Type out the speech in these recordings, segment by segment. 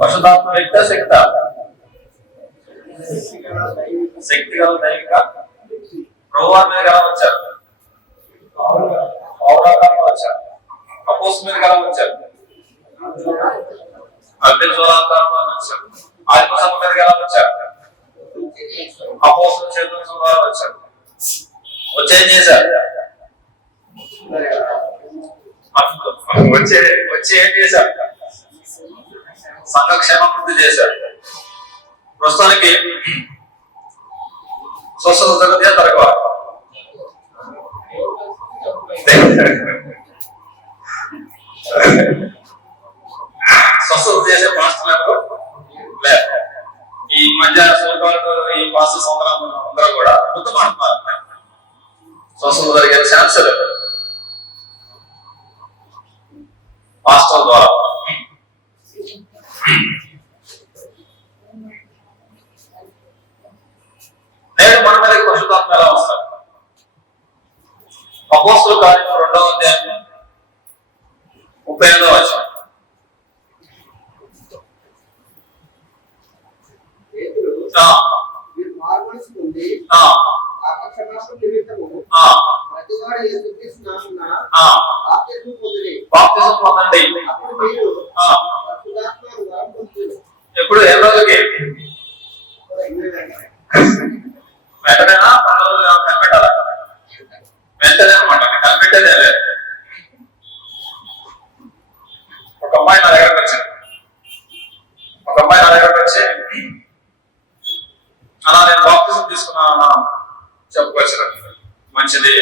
పరిశుద్ధాత్మ వ్యక్త శక్త శక్తి గల దైవిక ప్రభువారి మీద ఎలా వచ్చారు? పౌరాకారంగా వచ్చారు. అపోస్తలుల మీద ఎలా వచ్చారు? అగ్నిజ్వాలాకారంగా వచ్చారు. ఆత్మ మీద ఎలా వచ్చారు? అపోస్తలుల చేతుల ద్వారా వచ్చారు. వచ్చేం చేశారు? వచ్చి ఏం చేశారు? సంఘక్షేమాభివృద్ధి చేశారు. ప్రస్తుతానికి స్వస్థత జరుగుతే తరగవా స్వస్థత చేసే పాస్టర్లు లేదు. ఈ మధ్య ఈ పాస్టర్ సంవత్సరం అందరూ కూడా అద్భుతమంటున్నారు. స్వస్థత జరిగే ఛాన్స్ లేదు పాస్టర్ ద్వారా. నేడు మన మీద పరిశుద్ధాత్మ ఎలా వస్తారు? అపోస్తలుల కార్యం 2వ అధ్యాయం 38వ వచనం. ఎప్పుడు ఏ రోజుకి? వెంటనేనా? 10 రోజులు కనిపెట్టాలా? వెంటనే అనమాట, కనిపెట్టేదే లేదు. ఒక అమ్మాయి నా దగ్గరకు వచ్చి అలా నేను బాప్తిజం తీసుకున్నా చెప్పుకొచ్చారు. మంచిది.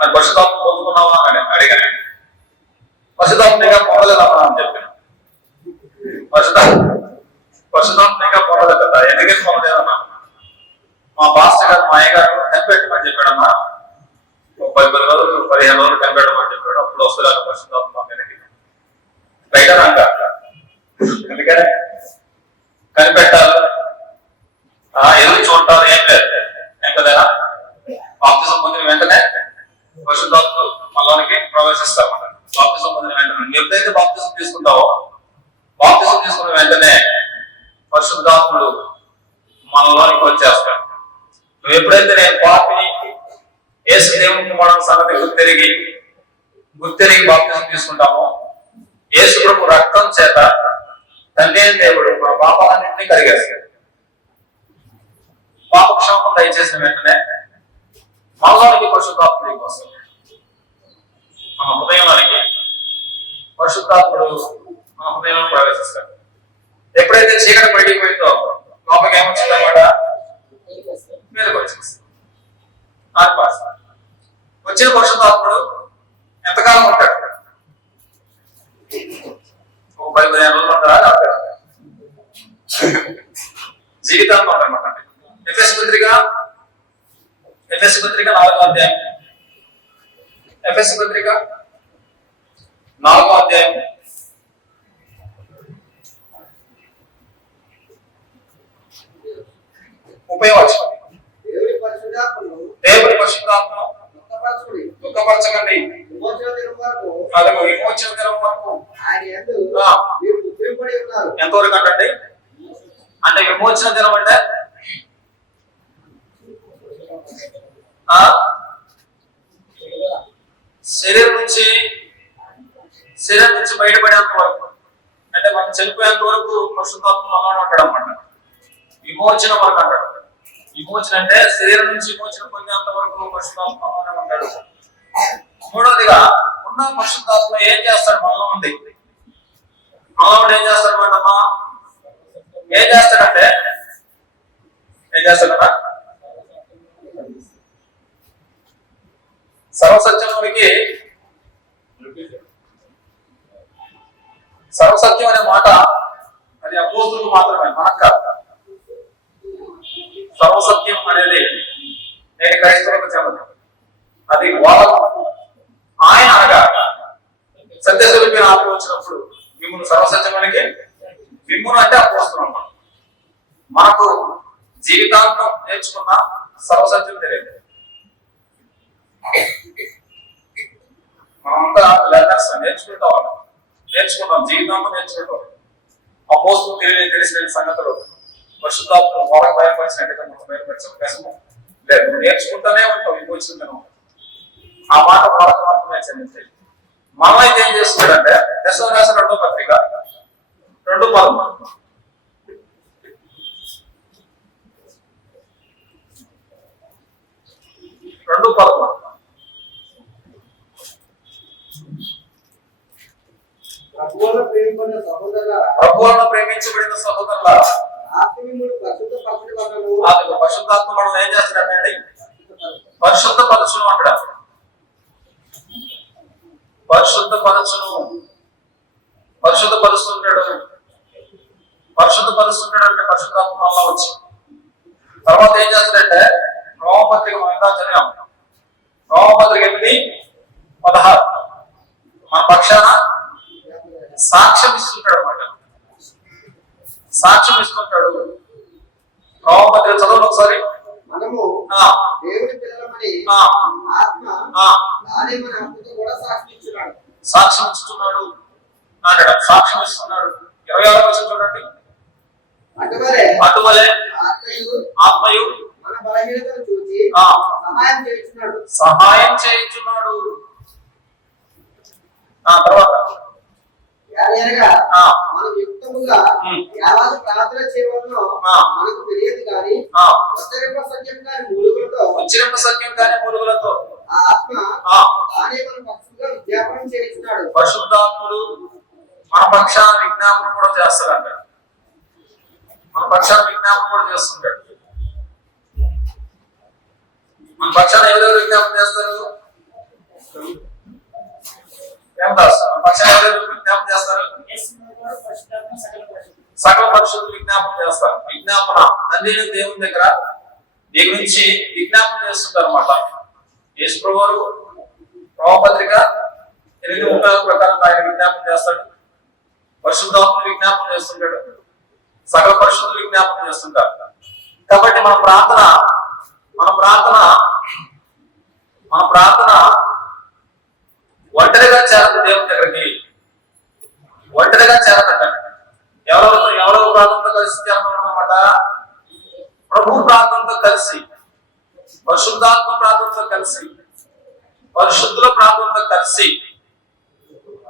అది పరిశుద్ధాత్మ పొందుకున్నావా అని అడిగాను. పరిశుద్ధాత్మగా పొందలేదమ్మా అని చెప్పాను. పరిశుద్ధాత్మగా పొందలేదు కదా. ఎందుకని పొందలేదమ్మా? మా పాస్టర్ గారు మా అయ్యగారు కనిపెట్టమని చెప్పాడమ్మా. 30 రోజులు 15 రోజులు కనిపెట్టమని చెప్పాడు. అప్పుడు వస్తున్నారు పరిశుద్ధాత్మ మీదకి. బయట రాక ఎందుకనే కనిపెట్టాలి, ఎదురు చూడాలి, ఏం లేదు. ఏం కదేనా? బాప్తిజం పొందిన వెంటనే పరిశుద్ధాత్మ మనలోనికి ప్రవేశిస్తామన్నమాట. బాప్తిజం పొందిన వెంటనే నువ్వు ఎప్పుడైతే బాప్తిజం తీసుకుంటావో, బాప్తిజం తీసుకున్న వెంటనే పరిశుద్ధాత్ముడు మనలోనికి వచ్చేస్తాడు. నువ్వు ఎప్పుడైతే నేను పాపిని యేసు దేవుని కుమారుని సంగతి గుర్తెరిగి బాప్తిజం తీసుకుంటామో, యేసు ప్రభు రక్తం చేత తండ్రి దేవుడు మన పాపాలన్నింటినీ కడిగేస్తాడు. పాపక్షేమం దయచేసిన వెంటనే మనలోనికి పరిశుద్ధాత్ముడికి వస్తుంది. మన హృదయంలోనికి పరిశుద్ధాత్ముడు మన హృదయంలో ప్రవేశిస్తాడు. ఎప్పుడైతే చీకటి బయటికి పోయిందో లోపలికి ఏమొచ్చిందన్నమాట? మీదకి వచ్చేస్తుంది. వచ్చిన పరిశుద్ధాత్ముడు ఎంతకాలం ఉంటాడు? ఒక 15 రోజులు ఉంటారా? జీవితాంతం ఉంటారన్నమాట. ఎఫెసీ పత్రిక 4వ అధ్యాయం. ఎఫెసీ పత్రిక 4వ అధ్యాయం 30వ వచనం. దేవుని పరిశుద్ధాత్మను దుఃఖపరచకండి, అదొక విమోచన దినం వరకు. ఎంతవరకు అంటే విమోచన దినం అంటే శరీరం నుంచి బయటపడేంత వరకు, అంటే మనం చనిపోయేంత వరకు పరిశుద్ధాత్మ మనలో ఉంటాడు అన్నమాట. విమోచన వరకు అంటాడు. విమోచన అంటే శరీరం నుంచి విమోచన పొందేంత వరకు పరిశుద్ధాత్మ మనలో ఉంటాడు. మూడవదిగా ఉన్న పరిశుద్ధాత్మ ఏం చేస్తాడు? మనలో ఉండి ఏం చేస్తాడు మేడమ్మా? ఏం చేస్తాడన్నా సర్వసత్యంలోనికి, సర్వసత్యం అనే మాట అది అపోస్తులకు మాత్రమే, మనకు కాదు. సర్వసత్యం అనేది నేను క్రైస్తవులకు చెప్పను. అది వాళ్ళకు ఆయన అనగా సత్యస్వరూపి ఆత్మ వచ్చినప్పుడు మిమ్మల్ని సర్వసత్యంలోనికి, మిమ్మల్ని అంటే అపోస్తులు అన్నమాట. మనకు జీవితాంతం నేర్చుకున్న సర్వసత్యం తెలియదు. మనమంతా లెర్నర్స్, నేర్చుకుంటా వాళ్ళం. నేర్చుకుంటాం, జీవితంలో నేర్చుకుంటాం. అపోస్తలు తెలిసిన సంగతులు పరిశుద్ధాత్మ వాళ్ళకి బయలుపరిచినట్టుగా మనం బయలుపరిచే అవకాశం లేదు. నేర్చుకుంటూనే ఉంటాం, ఇంకో వచ్చిందను ఆ మాట వాళ్ళకి మాత్రమే చెందుతాయి. మనం అయితే ఏం చేస్తున్నాడంటే దశరాశి 2వ పత్రిక 2:13 ప్రభువులను ప్రేమించబడిన సహోదరులారా, పరిశుద్ధాత్మ మనం ఏం చేస్తాడండి? పరిశుద్ధపరచును అంటాడు. పరిశుద్ధపరుస్తుంటాడు అంటే పరిశుద్ధాత్మ వల్ల వచ్చి తర్వాత ఏం చేస్తాడంటే రోమపత్రిక మనం చదివాం. రోమపత్రిక 8:16 మన పక్షాన సాక్ష్యం ఇస్తుంటాడు అన్నమాట. సాక్ష్యం ఇస్తుంటాడు. రోమపత్రిక చదవండి ఒకసారి. మనము దేవుని పిల్లలమని ఆత్మ దాని మన ఆత్మతో కూడా సాక్ష్యం ఇస్తున్నాడు అంటాడు. సాక్ష్యం ఇస్తున్నాడు. 26వ వచనం చూడండి. అటువలే ఆత్మయు మన బలహీనతను చూసి సహాయం చేయించున్నాడు. తర్వాత మనం యుక్తముగా ఎలా ప్రార్థన చేయవలనో మనకు తెలియదు కానీ సత్యం కాని మూలుగులతో ఆత్మ తానే మన పక్షంగా విజ్ఞాపనం చేస్తున్నాడు. పరిశుద్ధాత్ముడు మన పక్షాన విజ్ఞాపనం కూడా చేస్తాడంట. మన పక్షాన విజ్ఞాపనం కూడా చేస్తుంటాడు. మన పక్షాన ఎవరెవరు విజ్ఞాపనం చేస్తారు? విజ్ఞాపనం చేస్తారు. సకల పరిశుద్ధులు విజ్ఞాపనం చేస్తారు. విజ్ఞాపన తండ్రి దేవుని దగ్గర దీని గురించి విజ్ఞాపనం చేస్తుంటారు అన్నమాట. యేసు ప్రభువు రోమపత్రిక 8:31 ప్రకారం ఆయన విజ్ఞాపనం చేస్తాడు. పరిశుద్ధాత్మ విజ్ఞాపనం చేస్తుంటాడు. సకల పరిశుద్ధులు విజ్ఞాపనం చేస్తుంటారు. కాబట్టి మన ప్రార్థన ఒంటరిగా చేరదు. దేవుని దగ్గరికి ఒంటరిగా చేరదంట. ఎవరో ప్రార్థనతో కలిసి చేరదన్నమాట. ప్రభు ప్రార్థనతో కలిసి, పరిశుద్ధాత్మ ప్రార్థనతో కలిసి, పరిశుద్ధుల ప్రార్థనతో కలిసి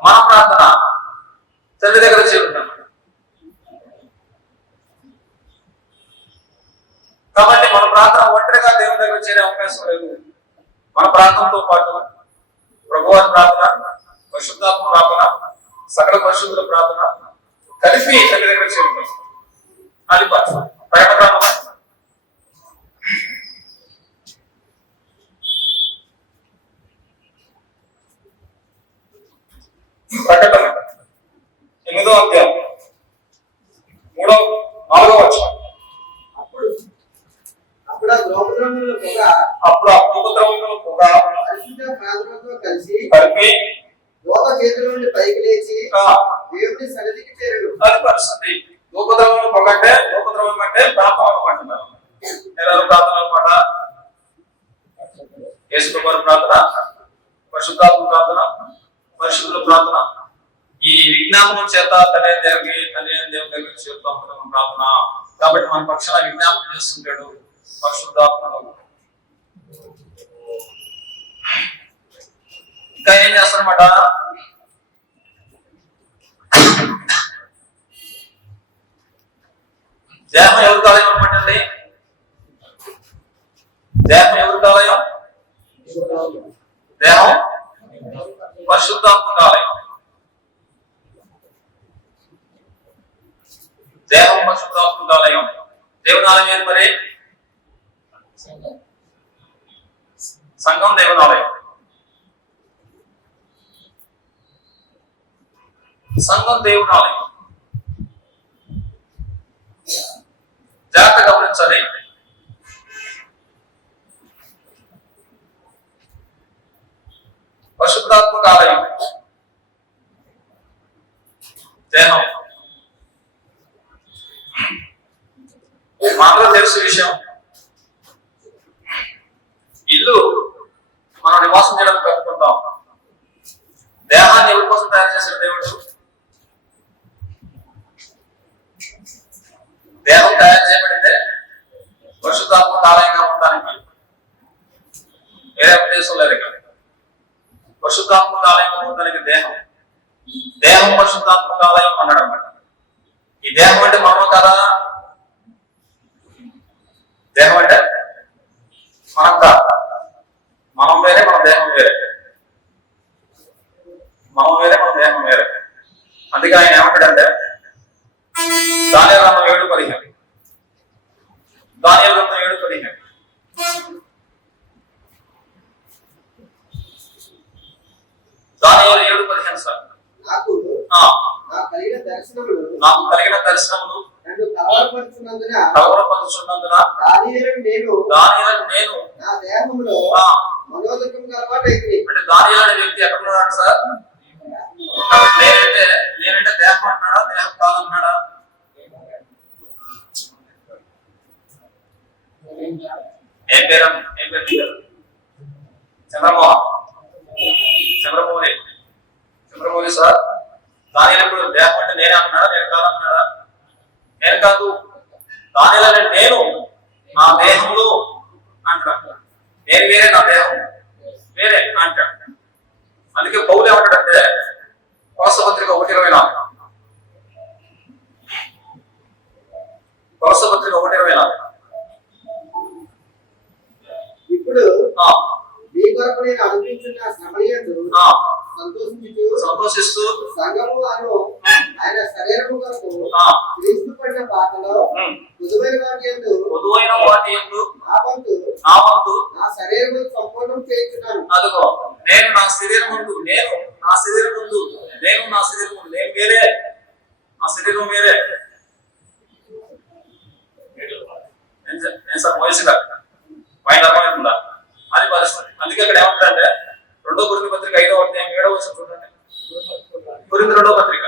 మన ప్రార్థన తండ్రి దగ్గర చేరుతాం. కాబట్టి మన ప్రార్థన ఒంటరిగా దేవుని దగ్గర చేరే అవకాశం లేదు. మన ప్రార్థనతో పాటు ప్రభువారి ప్రార్థన, పరిశుద్ధాత్మ ప్రార్థన, సకల పరిశుద్ధుల ప్రార్థన కలిపి తండ్రి దగ్గర చేరుతాం. అది ప్రకటన ప్రకటన 8వ అధ్యాయం 4వ వచనం. అప్పుడు ఆ ద్రౌపదముల పొగ కలిపి దూత చేతుల నుండి పైకి లేచి దేవుని సన్నిధికి చేరును. అది పరిస్థితి. ధూపద్రవ్యం పొగ అంటే ధూపద్రవ్యం అంటే ప్రార్థన అనమాట. ఎవరు ప్రార్థన అనమాట? యేసు ప్రభువు ప్రార్థన, పరిశుద్ధాత్మ ప్రార్థన, పరిశుద్ధుల ప్రార్థన. ఈ విజ్ఞాపనం చేత తండ్రి దేవుని దగ్గరికి చేరుతాం ప్రార్థన. కాబట్టి మన పక్షాన విజ్ఞాపనం చేస్తుంటాడు పరిశుద్ధాత్మను. ఇంకా ఏం చేస్తారన్నమాట? దేహం ఎవరి కాలయం అనమాటండి? దేహం ఎవరి కాలయం? దేహం పరిశుద్ధాత్మ కాలయం. దేహం పరిశుద్ధాత్మ కాలయం. దేవుని ఆలయం ఏది మరి? సంఘం దేవుని ఆలయం. సంఘం దేవుని ఆలయం. జాగ్రత్త గమనించాలి. పరిశుద్ధాత్మక ఆలయం దేహం. మనలో తెలిసిన విషయం, ఇల్లు మనం నివాసం చేయడానికి కట్టుకుంటాం. దేహాన్ని ఎవరి కోసం తయారు చేసిన దేవుడు? దేహం తయారు చేయబడితే పరిశుద్ధాత్మ ఆలయంగా ఉండడానికి. వేరే ఉద్దేశం లేదు ఇక్కడ. పరిశుద్ధాత్మ ఆలయంగా ఉండడానికి దేహం పరిశుద్ధాత్మ ఆలయం అన్నాడు అన్నమాట. ఈ దేహం అంటే మనం కదా, దేహం అంటే మనం కాదు. మనం వేరే, మన దేహం వేరే. మనం వేరే, మన దేహం వేరే. అందుకే ఆయన ఏమంటాడంటే దానియేలు 7:15 దానియేలు 7:15 దానియేలు 7:15 సార్. నాకు కలిగిన దర్శనములు నన్ను కలవరపరుచున్నందున దానియేలును నేను నా దేహములో మనోదుఖం అలవాటైంది. అంటే దానియేలు అనే వ్యక్తి ఎక్కడ ఉన్నాడు సార్? నేనంటే దేహం అంటున్నాడా, దేహం కాదన్నాడా? ఏం పేరు చంద్రమౌళి సార్. దానియేలు ఇప్పుడు దేహం అంటే నేనే అంటున్నాడా, నేను కాదన్నాడా? నేను కాదు, దానియేలు అంటే నేను నా దేహంలో అంటాడు. నేను వేరే, నా దేహం వేరే అంటాడు. అందుకే పౌలు ఏమంటాడంటే కొలస్సీయుల పత్రిక 1:24 కొలస్సీయుల పత్రిక 1:24 ఇప్పుడు మీ కొరకు నేను అనుభవించిన శ్రమయందు సంతోషిస్తూ సంఘము ఆయన శరీరము కొరకు క్రీస్తు పడిన పాటలో పొదువైన వాటి యందు నా వంతు నా శరీరము సంపూర్ణం చేయించున్నాను. అదిగో నేను నా శరీరం ముందు నేను వేరే, నా శరీరం వేరే. నేను సార్ వయసుగా పైన అర్థమవుతుందా? అది పరిస్థితి. అందుకే ఇక్కడ ఏమంటారంటే 2 కొరింథీ పత్రిక 5వ అధ్యాయం 7వ వచనం చూడండి. కొరింథీ 2వ పత్రిక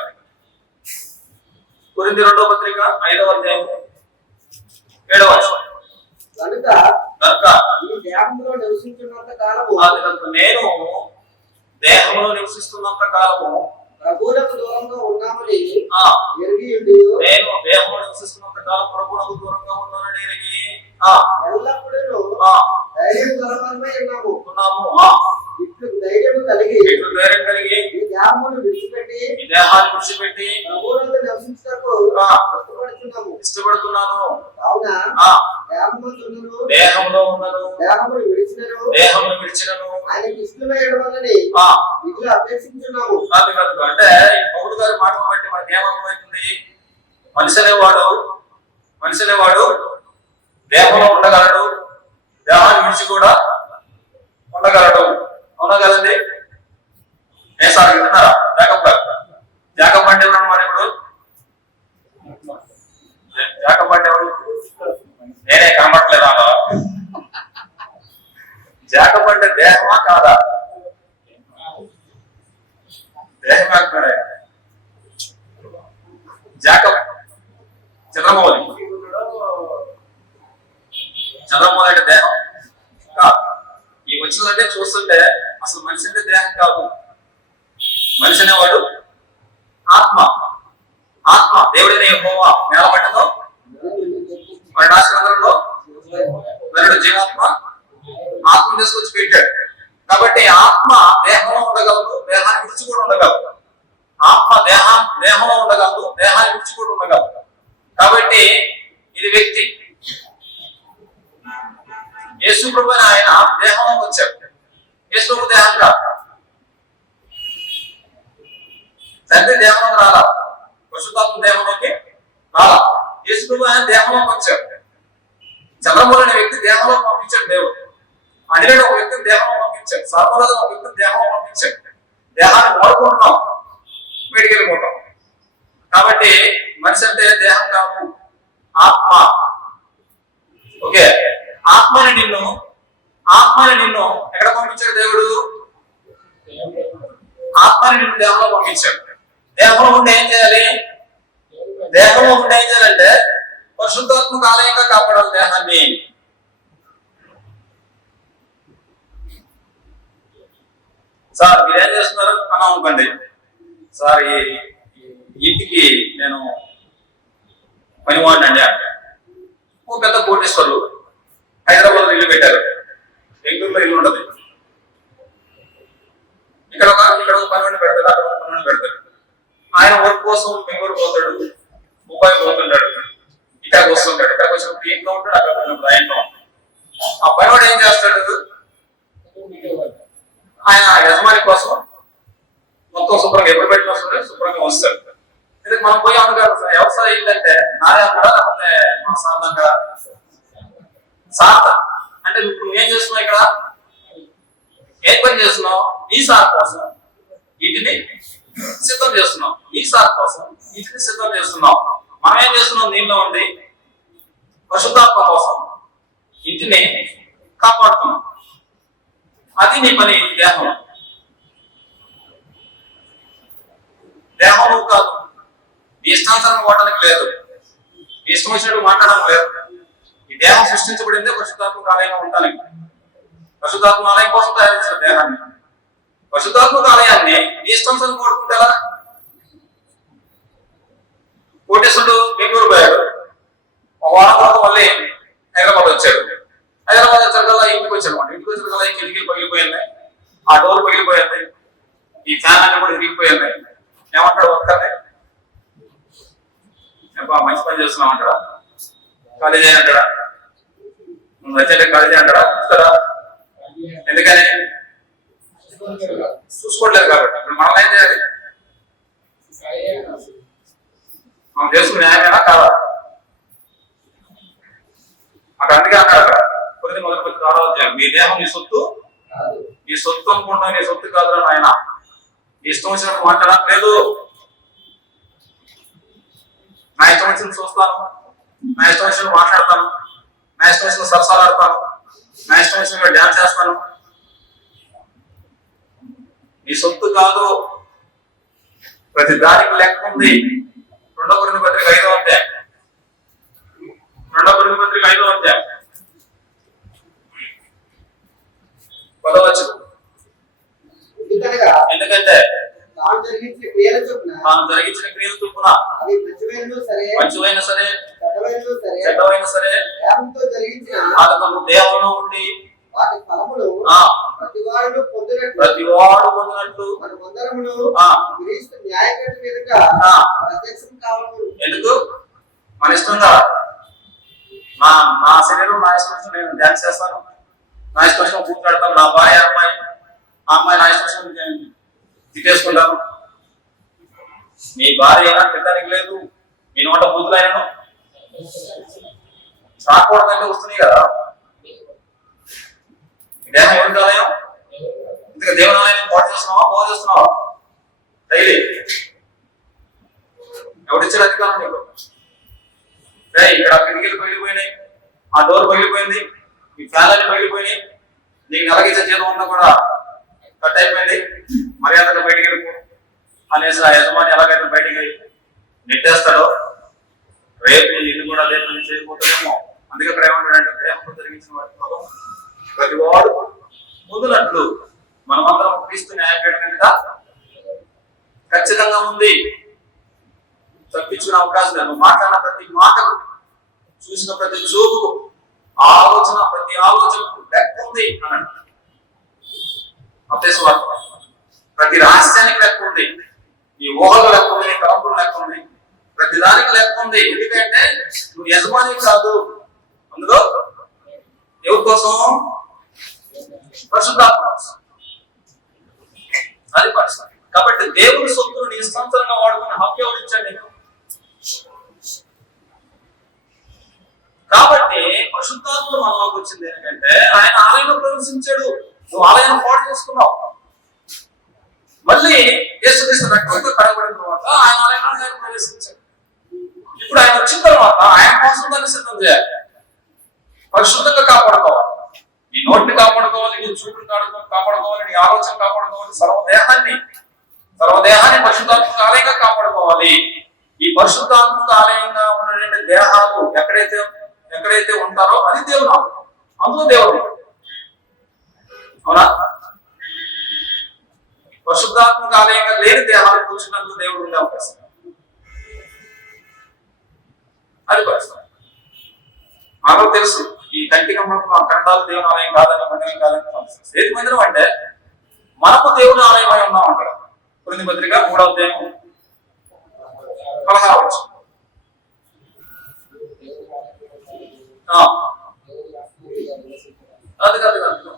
5వ అధ్యాయం 7వ వచనం. కనుక ఈ దేహంలో నివసించున్నంత కాలము నేను దేహంలో నివసిస్తున్నంత కాలము ప్రభువులకు దూరంగా ఉన్నామని ఎరిగి నేను దేహంలో నివసిస్తున్నంత కాలం ప్రభువులకు దూరంగా ఉన్నానని ఎరిగి ఎల్లప్పుడూ ధైర్యం కలవారమై ఉన్నాము. ఇట్లు ధైర్యం కలిగి ఈ దేహమును విడిచిపెట్టి ప్రభువునందు నివసించుటకు ఇష్టపడుతున్నాను. కావున దేహంలో ఉన్నను దేహమును విడిచినను ఆయనకి ఇష్టమైన వల్లని విధులు అపేక్షించున్నాము. అంటే పౌలు గారి మాటను బట్టి మనకి ఏమర్థమవుతుంది? మనిషి అనేవాడు దేహంలో ఉండగలడు, దేహాన్ని విడిచి కూడా ఉండగలడు. అవునా కదండి? ఏ సార్ వింటున్నారా? జాకబ్ అంటే ఎవరు అన్నమాట? ఇప్పుడు జాకబ్ అంటే ఎవరు? నేనే కనబడట్లేదా? జాకబ్ అంటే దేహమా కాదా? దేహం అంటున్నాడే జాకబ్. చంద్రమౌళి అంటే దేహం కాదు. ఈ వచ్చిందంటే చూస్తుంటే అసలు మనిషి అంటే దేహం కాదు. మనిషి అనేవాడు ఆత్మ. దేవుడైన యెహోవా నేలపట్టతో వాడి నాశనంలో నరుడు జీవాత్మ ఆత్మ తీసుకొచ్చి పెట్టాడు. కాబట్టి ఆత్మ దేహంలో ఉండగలదు, దేహాన్ని విడిచి కూడా ఉండగలదు. ఆత్మ దేహంలో ఉండగలదు, దేహాన్ని విడిచి కూడా ఉండగలదు. కాబట్టి ఇది వ్యక్తి. యేసు ప్రభు ఆయన దేహంలోకి వచ్చాడు. యేసు ప్రభు దేహం కాదు. తండ్రి దేహంలోకి రాలా, పరిశుద్ధాత్మ దేహంలోకి రాలా. యేసు ప్రభు ఆయన దేహంలోకి వచ్చాడు. చంద్రమౌళి అనే వ్యక్తి దేహంలో పంపించాడు దేవుడు. అనిరుడు ఒక వ్యక్తిని దేహంలో పంపించాడు. సర్వరాజు ఒక వ్యక్తిని దేహంలో పంపించాడు. దేహాన్ని వాడుకుంటున్నాం, బయటికి వెళ్ళిపోతాం. కాబట్టి మనిషి అంటే దేహం కాదు, ఆత్మ. ఓకే, ఆత్మని నిన్ను ఎక్కడ పంపించాడు దేవుడు? ఆత్మని నిన్ను దేహంలో పంపించాడు. దేహంలో ఉండి ఏం చేయాలి? అంటే పరిశుద్ధాత్మక ఆలయంగా కాపాడాలి దేహాన్ని. సార్ మీరేం చేస్తున్నారు అన్నా అనుకోండి, సార్ ఈ ఇంటికి నేను పనివాడినండి అంటే ఓ పెద్ద కోటేశ్వర్లు హైదరాబాద్ ఇల్లు పెట్టారు, బెంగళూరులో ఇల్లు ఉండదు. ఇక్కడ ఒక పనులను పెడతాడు, అక్కడ ఒక పనులను పెడతాడు. ఆయన వర్క్ కోసం బెంగళూరు పోతాడు, ముంబై పోతుంటాడు, ఇక్కడికి వస్తుంటాడు. ఇక్కడికి వచ్చినప్పుడు ఇంట్లో ఉంటాడు, అక్కడ వచ్చినప్పుడు ఆయనలో ఉంటాడు. ఆ పనివాడు ఏం చేస్తాడు, ఆయన యజమాని కోసం మొత్తం శుభ్రంగా ఎప్పుడు పెట్టిన వస్తుంటే శుభ్రంగా వస్తాడు. ఇది మనం పోయి అనుకోవాలి సార్, వ్యవసాయం ఏంటంటే నాదే అక్కడ లేకపోతే మా సాధంగా సాధ అంటే ఇప్పుడు ఏం చేస్తున్నావు, ఇక్కడ ఏం పని చేస్తున్నావు, నీ సార్ కోసం వీటిని సిద్ధం చేస్తున్నాం, నీ సార్ కోసం వీటిని సిద్ధం చేస్తున్నాం. మనం ఏం చేస్తున్నాం, దీనిలో ఉంది పరిశుద్ధాత్మ కోసం ఇంటిని కాపాడుతున్నాం. అది నీ పని. దేహం దేహం కాదు, నీ ఇష్టానుసారం వాడడానికి లేదు, నీ ఇష్టం వచ్చినట్టు మాట్లాడడం లేదు. ఈ దేహం సృష్టించబడిందే పరిశుద్ధాత్మక ఆలయంగా ఉండడానికి. పరిశుద్ధాత్మ ఆలయం కోసం తయారు చేసిన దేహాన్ని, పరిశుద్ధాత్మక ఆలయాన్ని నీ ఇష్టానుసారం వాడుకుంటా. కోటేశ్వరుడు బెంగళూరు పోయాడు, ఒక వారం తర్వాత మళ్ళీ హైదరాబాద్ వచ్చాడు. హైదరాబాద్ వచ్చాకల్లా ఇంటికి వచ్చాడు. ఇంటికి వచ్చాకల్లా ఈ కిటికీలు పగిలిపోయింది, ఆ డోర్ పగిలిపోయింది, ఈ ఫ్యాన్ అన్ని కూడా విరిగిపోయింది. ఏమంటాడు, ఒక్కనే మంచి పని చేస్తున్నావు అంటాడా, ఖాళీ చేయంటాడా, నువ్వు నచ్చంటే ఖాళీ చేయంటాడా, చూస్తాడా? ఎందుకని చూసుకోవట్లేదు కాబట్టి. ఇప్పుడు మనం ఏం చేయాలి, మనం చేసుకునే న్యాయమేనా కాదా? అక్కడ అందుకే అన్నాడు, అక్కడ కొద్ది మొదటి 6వ అధ్యాయం, మీ దేహం నీ సొత్తు, నీ సొత్తు అనుకుంటా, నీ సొత్తు కాదురా నాయన. నీ ఇష్టం వచ్చినట్టు మాట్లాడడం లేదు. నా ఇష్టం వచ్చినట్టు చూస్తాను, నా ఇష్టం వచ్చినట్టు మాట్లాడతాను, నా ఇష్టం వచ్చిన సరసాలు ఆడతాను, నా ఇష్టం వచ్చినట్టు డ్యాన్స్ చేస్తాను. నీ సొత్తు కాదు, ప్రతి దానికి లెక్క ఉంది. 2 కొరింథీ పత్రిక 5వ అధ్యాయం, 2 కొరింథీ పత్రిక 5వ అధ్యాయం 10వ వచనం. ఎందుకంటే తాను జరిగించిన క్రియల చొప్పున అది మంచివైన సరే చెడ్డవైన సరే దేహంతో జరిగించిన ఆత్మను దేహంలో ఉండి వాటి ఫలములు ప్రతివాడు పొందినట్లు మనమందరమును క్రీస్తు న్యాయపీఠం ఎదుట ప్రత్యక్షం కావలెను. ఎందుకు? మన ఇష్టంగా నా శరీరం నా ఇష్టం నేను డ్యాన్స్ చేస్తాను, నా ఇష్టం కూర్చోడతాను, నా భార్య అమ్మాయి నా ఇష్టం తిట్టేసుకుంటాను. నీ భార్య అయినా తిట్టడానికి లేదు, నీ నోట బూతులైనా రాకూడదంటే వస్తున్నాయి కదా. దేహం ఎవరి ఆలయం? ఇందుకే దేవుని ఆలయం పాటు చేస్తున్నావా, బాగు చేస్తున్నావా? డైలీ ఎవరిచ్చిన అధికారం నీకు? ఇక్కడ కిటికీలు పగిలిపోయినాయి, ఆ డోర్ పగిలిపోయింది, ఈ ఫ్యాన్ అన్ని పగిలిపోయినాయి, నీకు నెలకిచ్చే జీతం ఉన్నా కూడా కట్ అయిపోయింది, మర్యాదగా బయటికి వెళ్ళిపో అనేసి ఆ యజమాని ఎలాగైతే బయటికి నెట్టేస్తాడో రేపు నిన్ను కూడా అదే పని చేయకపోతాడేమో. అందుకే ఇక్కడ ఏమంటాడంటే దేహంతో జరిగించిన వాటి ప్రతి వాడు మొదలట్లు మనమందరం క్రీస్తు న్యాయపీఠం మీద ఖచ్చితంగా ఉంది. తప్పించుకునే అవకాశం లేదు. నువ్వు మాట్లాడిన ప్రతి మాటకు, చూసిన ప్రతి చూపుకు, ప్రతి ఆలోచనకు లెక్క ఉంది అనండి. ప్రతి రహస్యానికి లెక్క ఉంది, నీ ఊహలు లెక్క ఉంది, నీ తలంపులు లెక్క ఉంది, ప్రతి దానికి లెక్క ఉంది. ఎందుకంటే నువ్వు యజమాని కాదు, అందులో ఎవరి కోసం? పరిశుద్ధాత్మ. అది పరిస్థితి. కాబట్టి దేవుని సొత్తును నీ ఇష్టానుసారంగా వాడుకుని హక్కు ఎవరిచ్చాడు నీకు? కాబట్టి పరిశుద్ధాత్మ మనలోకి వచ్చింది ఎందుకంటే ఆయన ఆలయంలో ప్రవేశించాడు, నువ్వు ఆలయాన్ని పాడు చేసుకున్నావు. మళ్ళీ యేసుక్రీస్తు రక్తంతో కడగబడిన తర్వాత ఆయన ఆలయంలో ప్రవేశించాడు. ఇప్పుడు ఆయన వచ్చిన తర్వాత ఆయన కోసం దాన్ని సిద్ధం చేయాలి, పరిశుద్ధంగా కాపాడుకోవాలి. నీ నోటిని కాపాడుకోవాలి, నీ చూపుని కాపాడుకోవాలి, నీ ఆలోచన కాపాడుకోవాలి, సర్వదేహాన్ని పరిశుద్ధాత్మక ఆలయంగా కాపాడుకోవాలి. ఈ పరిశుద్ధాత్మక ఆలయంగా ఉన్న దేహాలు ఎక్కడైతే ఉంటారో అది దేవుడు, అందులో దేవుడు. అవునా? పరిశుద్ధాత్మక ఆలయంగా లేని దేహాలు కూర్చున్నందుకు దేవుడు ఉండే అవకాశం. అది పరిస్థితి. మనకు తెలుసు ఈ కంటి ఖండాలు దేవుని ఆలయం కాదని మందిరం కాదని తెలుసు. ఏది మందిరం అంటే మనకు దేవుని ఆలయం అయి ఉన్నాం అంటారు. కొరింథీ పత్రిక 3వ అధ్యాయం 16వ వచనం. అది కాదు కాదు,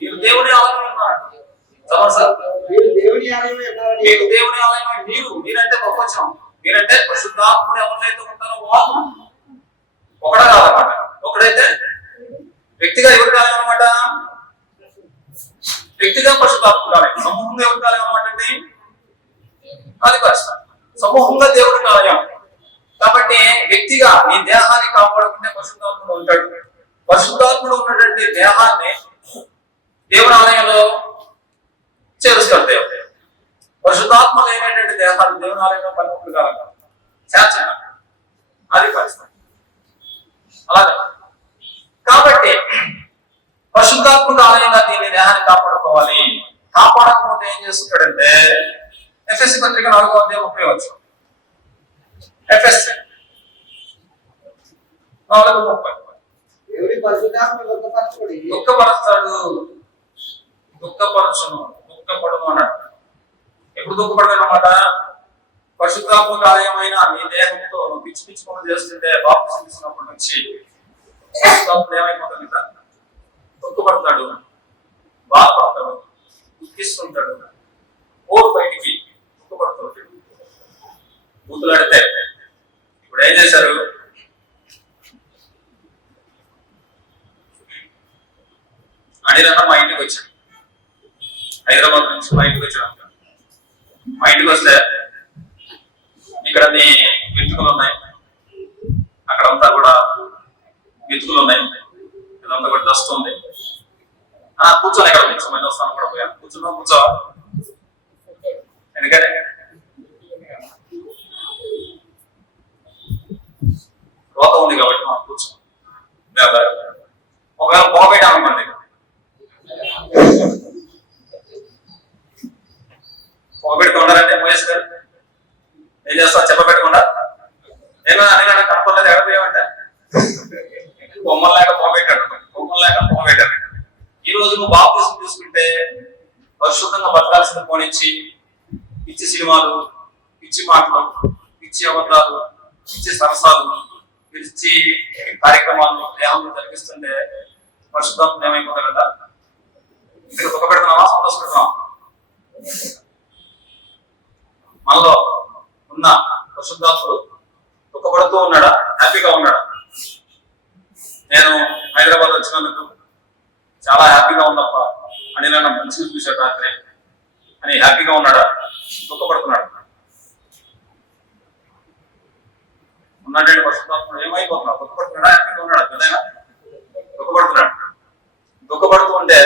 మీరు దేవుని ఆలయం ఉన్నారు సార్. మీరు దేవుని ఆలయమై ఉన్నారని. మీరు దేవుని ఆలయమై మీరంటే ప్రపంచం, మీరంటే పరిశుద్ధాత్ముడు ఎవరినైతే ఉంటారో వాళ్ళు ఒకడా కాదన్నమాట. ఒకడైతే వ్యక్తిగా ఎవరి కాలం అనమాట, వ్యక్తిగా పరిశుద్ధాత్ముడు ఆలయం. సమూహంగా ఎవరి కాలం అనమాట అండి, అది కష్టం. సమూహంగా దేవుడి ఆలయం కాబట్టి వ్యక్తిగా నీ దేహాన్ని కాపాడుకుంటే పరిశుద్ధాత్ముడు ఉంటాడు. పరిశుద్ధాత్ముడు ఉన్నటువంటి దేహాన్ని దేవుని ఆలయంలో చేరుస్తాడు దేవుడు. పరిశుద్ధాత్మ లేనటువంటి దేహాలు దేవుని ఆలయంలో పనిముట్లు కాలం చేర్చండి, అది కష్టం. అలాగే కాబట్టి పరిశుద్ధాత్మక ఆలయంగా దీన్ని దేహాన్ని కాపాడుకోవాలి. కాపాడకపోతే ఏం చేస్తున్నాడంటే ఎఫెసీ పత్రిక 4వ అధ్యాయం 30వ వచనం. ఎఫెసీ 4:30. దేవుని పరిశుద్ధాత్మ దుఃఖపరచుడి. దుఃఖపరుస్తాడు, దుఃఖపడును అన్నాడు. ఎప్పుడు దుఃఖపడదన్నమాట, పరిశుద్ధాత్మక ఆలయమైన నీ దేహంతో నువ్వు పిచ్చి పిచ్చి పనులు చేస్తుంటే బాప్తిసం తీసుకున్నప్పటి నుంచి పరిశుద్ధాత్ముడు ఏమైపోతుంది కదా, దుఃఖపడతాడు, బాధపడతాడు, దుఃఖిస్తుంటాడు, ఓరు బయటికి దుఃఖపడుతుంటాడు, బూతులాడితే. ఇప్పుడు ఏం చేశారు, అనిరన్న మా ఇంటికి వచ్చాడు, హైదరాబాద్ నుంచి మా ఇంటికి వచ్చాడు. మా ఇంటికి వస్తే ఇక్కడ వెతుకులు ఉన్నాయి, అక్కడంతా కూడా వెతుకులు ఉన్నాయి, ఇదంతా కూడా డస్ట్ ఉంది. కూర్చొని ఎక్కడ మంది వస్తాను కూడా పోయాను, కూర్చో ఎందుకంటే రోత ఉంది కాబట్టి మనం కూర్చో. ఒకవేళ పోగొట్టామనుకోండి, పోగొడుతూ ఉండాలంటే మహేష్ గారు ఏం చేస్తా చెప్పబెట్టకుండా నేను అడిగాను కనుక్కోలేదు, ఎడపోయామంటే బొమ్మలు లేక పోగొట్టాడు. ఈ రోజు నువ్వు బాప్తిసం తీసుకుంటే పరిశుద్ధంగా బతకాల్సిన పోనిచ్చి పిచ్చి సినిమాలు, పిచ్చి మాటలు, పిచ్చి అబద్ధాలు, పిచ్చి సరసాలు, పిచ్చి కార్యక్రమాలు దేహంలో జరిగిస్తుంటే పరిశుద్ధం ఏమైపోతాడట, ఇక్కడ దుఃఖపెడుతున్నావా, సంతోషపెడుతున్నావా? మనలో ఉన్న పరిశుద్ధాత్ముడు దుఃఖపడుతూ ఉన్నాడా, హ్యాపీగా ఉన్నాడా? నేను హైదరాబాద్ వచ్చినందుకు చాలా హ్యాపీగా ఉందప్ప అని నన్ను మంచిగా చూశాడు రాత్రి అని హ్యాపీగా ఉన్నాడా, దుఃఖపడుతున్నాడు? ఉన్నటువంటి పరిశుద్ధాత్ముడు ఏమైపోతున్నాడు, దుఃఖపడుతున్నాడా, హ్యాపీగా ఉన్నాడా? ఏదైనా దుఃఖపడుతున్నాడు. దుఃఖపడుతూ ఉంటే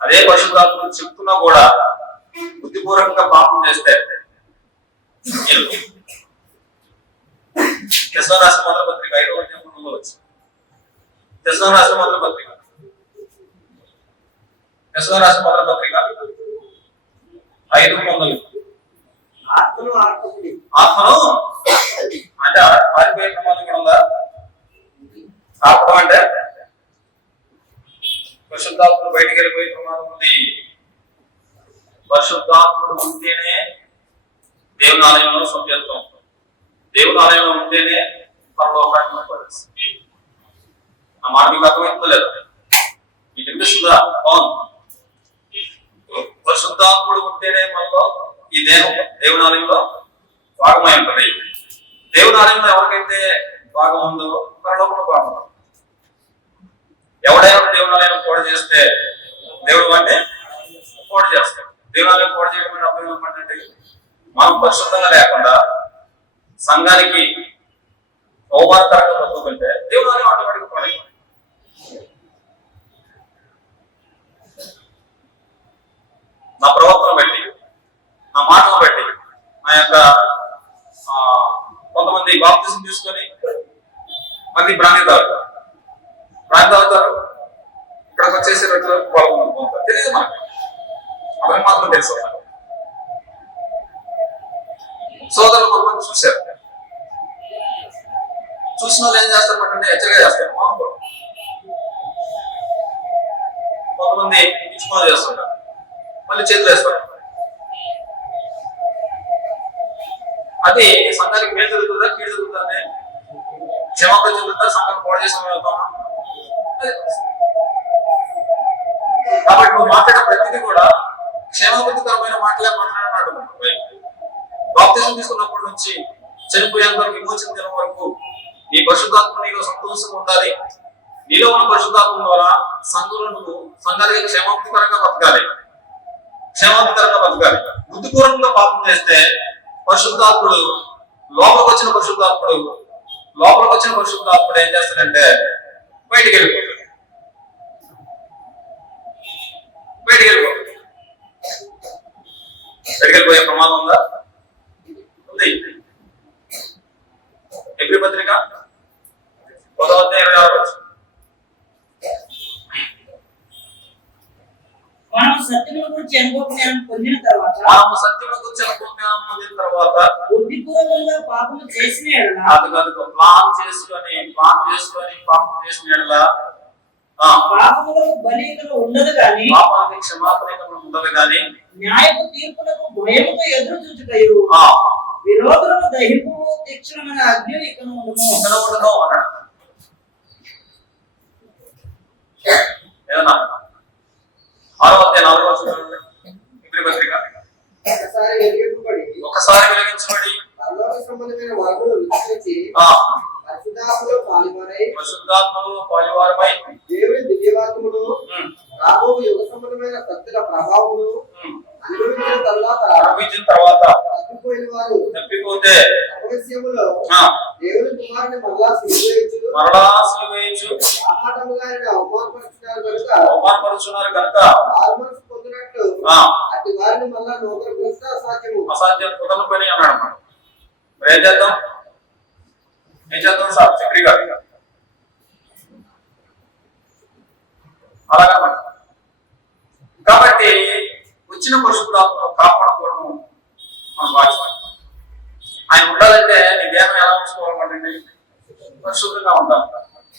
అదే పరిశుద్ధాత్ముడు చెప్తున్నా కూడా బుద్ధిపూర్వకంగా పాపం చేస్తే రాష్ట్ర మొదల పత్రిక 5వ అధ్యాయంలో వచ్చి రాష్ట్ర మొదల పత్రిక 5:9 ఆత్మను అంటే పారిపోయే ప్రమాదం కూడా ఉందా? ఆత్మ అంటే పరిశుద్ధాత్ముడు బయటికి వెళ్ళిపోయే ప్రమాదం ఉంది. పరిశుద్ధాత్ముడు ఉంటేనే దేవుని ఆలయంలో సభ్యత్వం, దేవుని ఆలయంలో ఉంటేనే పరలోకాన్ని పరిస్థితి. ఆ మాట మీకు అర్థమవుతుందో లేదా, మీకు అనిపిస్తుందా? అవును, పరిశుద్ధాత్ముడు ఉంటేనే మనలో ఈ దేహం దేవుని ఆలయంలో భాగమై ఉంటుంది. దేవుని ఆలయంలో ఎవరికైతే భాగం ఉందో పరలోకంలో భాగం. ఎవడైనా దేవుని ఆలయం పోడ చేస్తే దేవుడు అంటే పోడ చేస్తాడు. దేవుని ఆలయం పోడ చేయడం అర్థం ఏమంటే మనం పరిశుద్ధంగా లేకుండా సంఘానికి అవమానకరంగా బ్రతుకుంటే దేవుని ఆలయం ఆటోమేటిక్ పోడ. నా ప్రవర్తన బట్టి, నా మాటను బట్టి, నా యొక్క కొంతమంది బాప్తిజం తీసుకొని మళ్ళీ బ్రాంతి తాగుతారు. ఇక్కడికి వచ్చేసేటట్లు వాళ్ళు తెలియదు మనకి, అతనికి మాత్రం తెలుసు. సోదరులు కొంతమంది చూశారు, చూసిన వాళ్ళు ఏం చేస్తారు అంటే హెచ్చరిక చేస్తారు. కొంతమంది ఇచ్చుకొని చేస్తుంటారు, మళ్ళీ చేతులు వేస్తారు. అది సంఘానికి మేలు జరుగుతుందా కీడు జరుగుతుందా, క్షమాపణ జరుగుతుందా, సంఘం పాడు చేసిన కాబట్టి నువ్వు మాట్లాడే ప్రతిదీ కూడా క్షేమాభివృద్ధికరమైన మాటలే మాట్లాడినాడు. బాప్తిజం తీసుకున్నప్పటి నుంచి చనిపోయేంత వరకు, విమోచన దినం వరకు నీ పరిశుద్ధాత్మ నీలో సంతోషంగా ఉండాలి. నీలో ఉన్న పరిశుద్ధాత్మ ద్వారా సంఘంలో నువ్వు సంఘానికి క్షేమాభివృద్ధికరంగా బతకాలి, క్షేమాభివృద్ధికరంగా బతకాలి. బుద్ధిపూర్వకంగా పాపం చేస్తే పరిశుద్ధాత్ముడు లోపలికి వచ్చిన పరిశుద్ధాత్ముడు ఏం చేస్తాడంటే బయటికి వెళ్ళిపోతాడు. బయటికి వెళ్ళిపోయే ప్రమాదం ఉందా? ఉంది. ఎబ్రీ పత్రిక 10:26. మనము సత్యముల గురించి అనుభవ జ్ఞానం పొందిన తర్వాత బుద్ధిపూర్వకంగా పాపము చేసిన యెడల ప్లాన్ చేసుకొని పాపం చేసిన యెడల పాపములకు బలిగా ఉండదు కానీ, పాపానికి క్షమాపణ ఉండదు కానీ, న్యాయపు తీర్పులకు భయముతో ఎదురు చూచుటయు విరోధులను దహింపు తీక్షణమైన అగ్ని ఇక్కడ ఉండదు అన్నాడు. ఏదన్నా 6:4 ఎబ్రీ పత్రిక ఒకసారి వెలిగించబడి పరిశుద్ధాత్మలో పాలివారమై దేవుని దివ్యవాక్యమును రాబో యుగ సంబంధమైన సత్యుల ప్రభావమును అనుభవించిన తర్వాత తప్పిపోతే అవశ్యములో దేవుని కుమారుని మరలా సిలువేయచ్చు అవమానపరుచున్నారు కనుక ఆల్మన్స్ పొందినట్లు అట్టి వారిని మళ్ళా నూతన పునరుద్ధరణ అసాధ్యం కుదరని పని అన్నాడు. మరి ఏం చేద్దాం సార్ చక్రి గారు? అలాగా కాబట్టి వచ్చిన పరిశుద్ధాత్మను కాపాడుకోవడం మన బాధ్యత. ఆయన ఉండాలంటే నీ దేహం ఎలా ఉంచుకోవాలంటే పరిశుద్ధంగా ఉండాలి.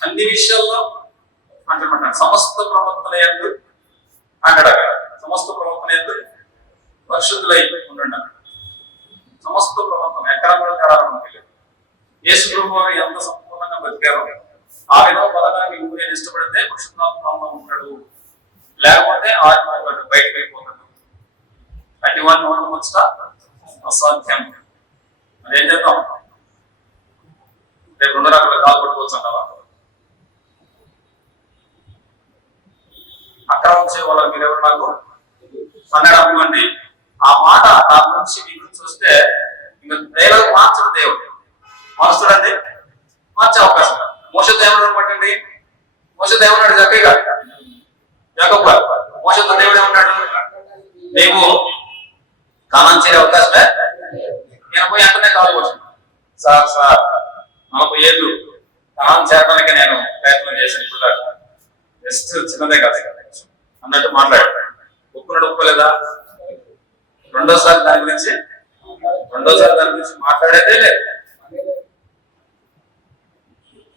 అన్ని విషయాల్లో అంటున్నాడు. సమస్త ప్రవర్తన యందు అంటాడు అక్కడ, సమస్త ప్రవర్తన యందు పరిశుద్ధులై ఉండండి. సమస్త ప్రవర్తన ఎక్కడ కూడా తేడా మనకి. యేసు ప్రభువు ఎంత సంపూర్ణంగా బతికారో ఆ విధంగా బతకడానికి నువ్వు నేను ఇష్టపడితే పరిశుద్ధాత్మలో ఉంటాడు, లేకపోతే ఆత్మ బయటకు వెళ్ళిపోతాడు. అటు వాడిని నోటి ముచ్చట అసాధ్యం. మరి ఏం చేద్దాం? రేపు 2 రకాల కాలు పట్టుకోవచ్చు అంటావా? అక్రమం చేయవాళ్ళ మీరెవరు నాకు అన్నాడు అండి. ఆ మాట నా నుంచి మీ గురించి వస్తే ఇంకా డైలాగ్ మార్చడం దేవుడు మారుస్తాడండి, మార్చే అవకాశం. మోసతో ఏమన్నాడు అనమాటండి? మోసతో ఏమన్నాడు? జక్కయ్య యాకోబు మోసతో దేవుడు ఏమన్నాడు? నీవు కానాను చేరే అవకాశమే. నేను పోయి అంటనే కాలు వచ్చింది, సార్ 40 ఏళ్ళు కానాను చేరడానికి నేను ప్రయత్నం చేశాను, ఇప్పుడు జస్ట్ చిన్నదే కాదు అన్నట్టు మాట్లాడాడు. ఒప్పుకున్నాడు, ఒప్పుకోలేదా? రెండోసారి దాని గురించి మాట్లాడేదే లేదు.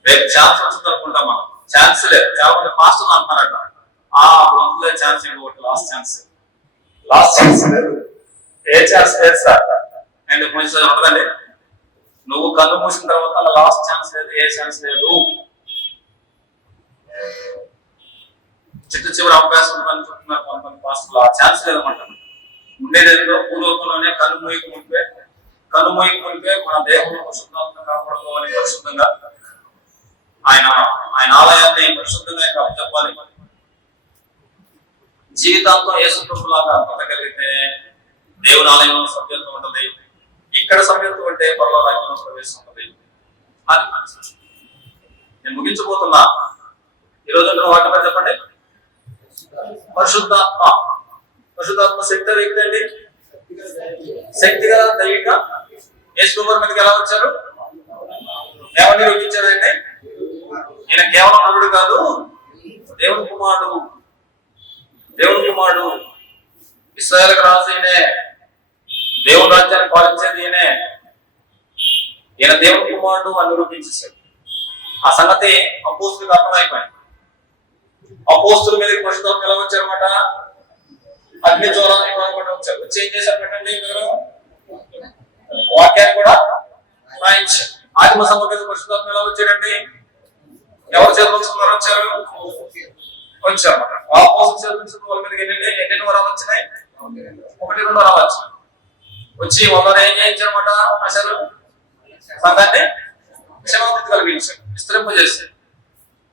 రేపు ఛాన్స్ వచ్చింది అనుకుంటాం మనం. ఛాన్స్ లేదు. చాలా మంది మాస్టర్లు అంటున్నారట, అప్పుడు అందులో ఛాన్స్ ఏంటి, ఒకటి లాస్ట్ ఛాన్స్ లేదు. ఏ ఛాన్స్ లేదు సార్ అండ్ కొంచెం ఉంటుందండి. నువ్వు కన్ను మూసిన తర్వాత లాస్ట్ ఛాన్స్ లేదు, ఏ ఛాన్స్ లేదు. చివరి అవకాశం ఉందని చెప్తున్నారు కొంతమంది పాస్టర్లు. ఆ ఛాన్స్ లేదన్నమాట. ఉండేదేదో పూర్వకంలోనే కన్ను మూయకు మునిపే మన దేహంలో పరిశుద్ధాత్మ కాపాడుకోవాలి. పరిశుద్ధంగా ఆయన ఆలయాన్ని పరిశుద్ధంగా చెప్పాలి. జీవితాంతం యేసు ప్రభులాగా బతకగలిగితే దేవుని ఆలయంలో సభ్యత్వం ఉంటుంది. ఇక్కడ సభ్యత్వం అంటే పరలోక రాజ్యంలో ప్రవేశం ఉంటుంది. అది నేను ముగించబోతున్నా. ఈరోజు వాటి చెప్పండి. పరిశుద్ధాత్మ శక్తి వ్యక్తి అండి. శక్తిగా దైవిక యేసు ప్రభువు మీదకి ఎలా వచ్చారు? ఏమని నిరూపించారండి? ఈయన కేవలం నరుడు కాదు, దేవుని కుమారుడు, ఇశ్రాయేలుకు రాజు ఈయనే, దేవుని రాజ్యాన్ని పాలించేది ఈయన దేవుని కుమారుడు అని నిరూపించేశాడు. ఆ సంగతి అపోస్తులకు అర్థమైపోయింది. అపోస్తుల మీదకి పరిశుద్ధాత్మ ఎలా వచ్చారన్నమాట? అగ్ని జ్వాలని వచ్చారు. వచ్చి ఏం చేశారు పెట్టండి మీరు? వాక్యాన్ని కూడా రాయించారు. ఆత్మ సమగ్ర పరిశుద్ధాత్మ ఎలా వచ్చాడండి? ఎవరు చేతులున్నారు? వచ్చారు వచ్చారు. అపోస్తుల చేతులు వాళ్ళ మీదకి ఎన్ని వరాలు వచ్చినాయి? 1-2 వరాలు వచ్చినాయి. వచ్చి వాళ్ళని ఏం చేయించారన్నమాట? అసలు సంఘాన్ని క్షమాభివృద్ధి కలిగించారు, విస్తరింపజేశారు,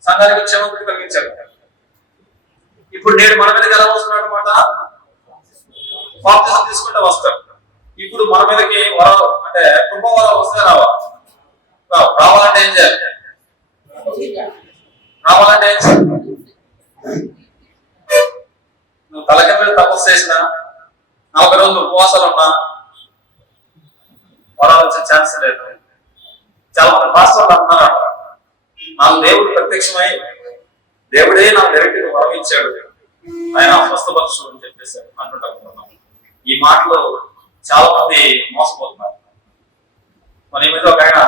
సంఘానికి క్షమాభివృద్ధి కలిగించారు. ఇప్పుడు నేడు మన మీదకి ఎలా వస్తున్నాడు అనమాట? బాప్తిజం తీసుకుంటే వస్తాడు. ఇప్పుడు మన మీదకి వరాలు అంటే కృప వరాలు వస్తే రావాలంటే ఏం చేయాలి? రావాలంటే ఏం చేయాలి? నువ్వు తలకిందులు తపస్సు చేసినా, 40 రోజులు ఉపవాసాలు ఉన్నా వరాలు వచ్చే ఛాన్స్ లేదు. చాలా మంది పాస్టర్లు అంటున్నారు, నాకు దేవుడు ప్రత్యక్షమై దేవుడే నాకు డైరెక్ట్ వరం ఇచ్చాడు, ఆయన స్వస్థపరచు అని చెప్పేసి అంటుంటారు. ఈ మాటలు చాలా మంది మోసపోతున్నారు. మన ఈ మీద ఒక ఆయన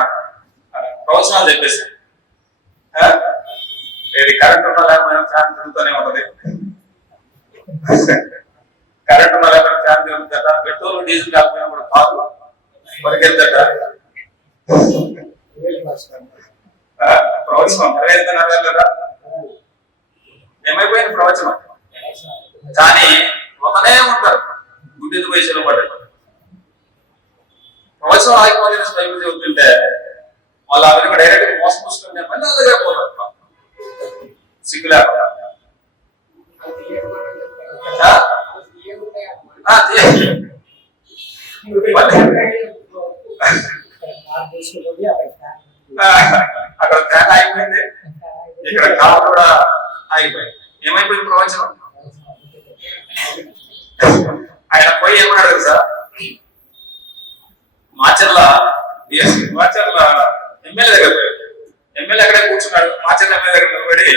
ప్రవచనాలు చెప్పేసి కరెంట్ ఉన్నా లేకపోయినా ఫ్యాన్ తిరుగుతూనే ఉంటది, కరెంట్ ఉన్నా లేకపోయినా ఫ్యాన్ తిరుగుతుందట, పెట్రోల్ డీజిల్ కాకపోయినా కూడా కాదు పరిగెత్తట. ప్రవచనం నెరవేరుతున్నారా? ఏమైపోయింది ప్రవచనం? కానీ ఒకనే ఉంటారు గుడ్డి వయసులో పడ్డారు. ప్రవచనం ఆగిపోతే బైబిల్ చెబుతుంటే వాళ్ళు ఆ విధంగా డైరెక్ట్ మోసపోస్తుంటే మళ్ళీ అలాగే పోతారు సిగ్గు లేకుండా. అక్కడ ఫ్యాన్ ఆగిపోయింది, ఇక్కడ కాలు కూడా ఆగిపోయింది. ఏమైపోయింది ప్రవచనం? ఆయన పోయి ఏమన్నాడు తెలుసా? మాచర్ల ఎమ్మెల్యే దగ్గర పోయాడు. ఎమ్మెల్యే అక్కడే కూర్చున్నాడు. మాచర్ల ఎమ్మెల్యే దగ్గర నిలబడి,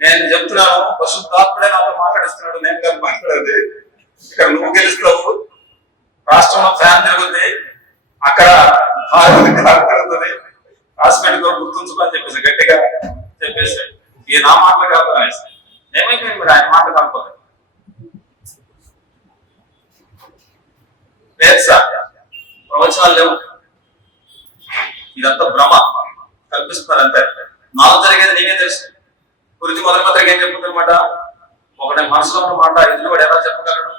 నేను చెప్తున్నాను పరిశుద్ధాత్ముడే నాతో మాట్లాడిస్తున్నాడు, నేను కాదు మాట్లాడేది, ఇక్కడ నువ్వు గెలుస్తావు, రాష్ట్రంలో ఫ్యాన్ తిరుగుతుంది, అక్కడ తిరుగుతుంది, రాసిపెట్టుకో గుర్తుంచుకోని చెప్పేసి గట్టిగా చెప్పేసి, ఈ నా మాటలు కాదు అనేసి. ఏమైపోయింది మరి ఆయన మాటలు కాకపోతే? లేదు సార్, ప్రవచనాలు లేవు, ఇదంతా భ్రమ, కల్పిస్తున్నారు అంతే. నాలో జరిగేది నీకే తెలుసు. గురించి మొదటి మాత్రం ఏం చెప్పుతుందన్నమాట? ఒకటి మనసులో ఉన్న మాట ఎదురు వాడు ఎలా చెప్పగలడు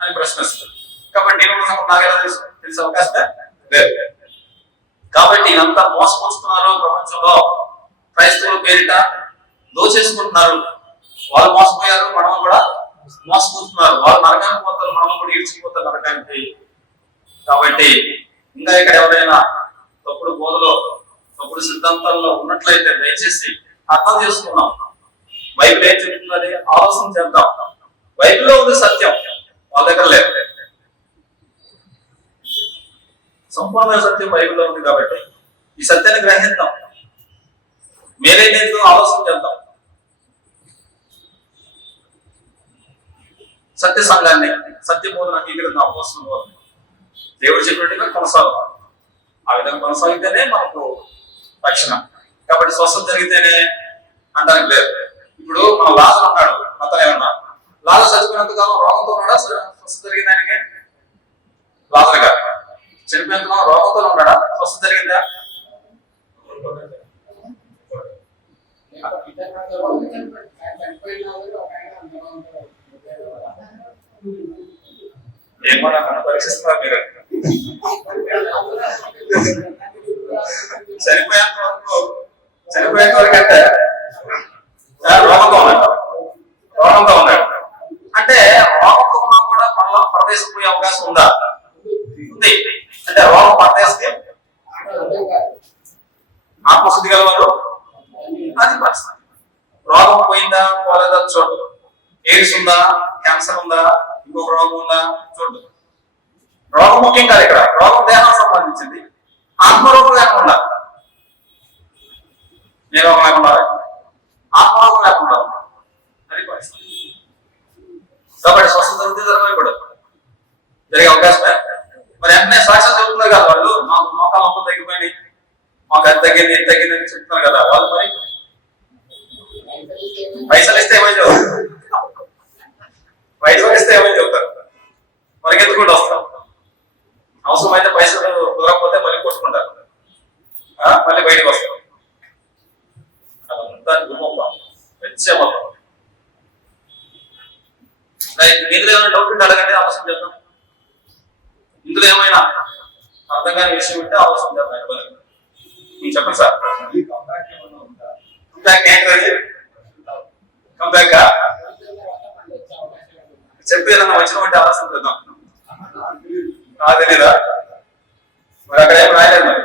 అని ప్రశ్నిస్తారు. కాబట్టి నేను నాకు ఎలా తెలుసు? తెలిసే అవకాశం లేదు. కాబట్టి ఇదంతా మోసపోతున్నారు. ప్రపంచంలో క్రైస్తవుల పేరిట దోచేసుకుంటున్నారు. వాళ్ళు మోసపోయారు, మనం కూడా మోసపోతున్నారు. వాళ్ళు నరకానికి పోతారు, మనం కూడా ఈడ్చిపోతారు నరకానికి. కాబట్టి ఇంకా ఇక్కడ ఎవరైనా తప్పుడు బోధలో తప్పుడు సిద్ధాంతాల్లో ఉన్నట్లయితే దయచేసి అర్థం చేసుకున్నాం. బైబిల్ ఏం చెప్తున్నది ఆలోచన చేద్దాం. బైబిల్లో ఉంది సత్యం, వాళ్ళ దగ్గర లేదు. సంపూర్ణమైన సత్యం బైబిల్లో ఉంది కాబట్టి ఈ సత్యాన్ని గ్రహిద్దాం. మేలేదో ఆలోచన చేద్దాం. సత్య సంఘాన్ని సత్య బోధన అంగీకరిద్దాం. అపోస్తలుల దేవుడు చెప్పినట్టుగా కొనసాగుతాం. ఆ విధంగా కొనసాగితేనే మనకు రక్షణ. కాబట్టి స్వస్థత జరిగితేనే అంటానికి లేదు. ఇప్పుడు మన లాజరు ఉన్నాడు, అతను ఏమన్నా లాజరు చచ్చిపోయినంత కాలం రోగంతో ఉన్నాడా? స్వస్థత జరిగిన దానికి లాజరు గారు చనిపోయినంత కాలం రోగంతో ఉన్నాడా? స్వస్థత జరిగిందా? ఏమన్నా నన్ను పరీక్షిస్తున్నారు మీరు? చనిపోయేంత వరకు అంటే రోగంతో ఉన్నాడు అంటే రోగంతో ఉన్నా కూడా మళ్ళా పరదేశం పోయే అవకాశం ఉందా? ఉంది. అంటే రోగం పరదేశం ఆత్మశుద్ధి గలవారు అది పరిస్థితి. రోగం పోయిందా పోలేదా చూడు. ఎయిడ్స్ ఉందా, క్యాన్సర్ ఉందా, ఇంకొక రోగం ఉందా చూడు. రోగం ముఖ్యం కాదు ఇక్కడ. రోగం దేహానికి సంబంధించింది. ఆత్మరోగం లేకుండా ఏ రోగం లేకుండా ఆత్మరోగం లేకుండా అది పరిస్థితి. కాబట్టి స్వస్థత జరగకూడదు, జరిగే అవకాశమే. మరి వెంటనే సాక్ష్యం చెబుతున్నారు కదా వాళ్ళు, మాకు మోకాలు నొప్పులు తగ్గిపోయింది, మాకు అది తగ్గింది ఇది తగ్గింది అని చెప్తున్నారు కదా వాళ్ళు. మరి పైసలు ఇస్తే ఏమని చెబుతారు, పైసలు ఇస్తే ఏమని చెబుతారు, పరిగెత్తుకుంటూ వస్తాం. అవసరమైతే పైసలు కుదరకపోతే మళ్ళీ కొట్టుకుంటారు, మళ్ళీ బయటకు వస్తాం. అదంతా గుమ్మం వచ్చే మొత్తం. ఇందులో ఏమైనా డౌట్ ఉంటే అడగండి, అవసరం చెప్తాం. ఇందులో ఏమైనా అర్థం కాని విషయం ఉంటే అవసరం చెప్తాను. చెప్పండి సార్. కంబ్యాక్ చెప్పి ఏదన్నా వచ్చిన ఉంటే అవసరం చేద్దాం. తెలీదా మరి అక్కడ ఏం రాయలేదు మరి.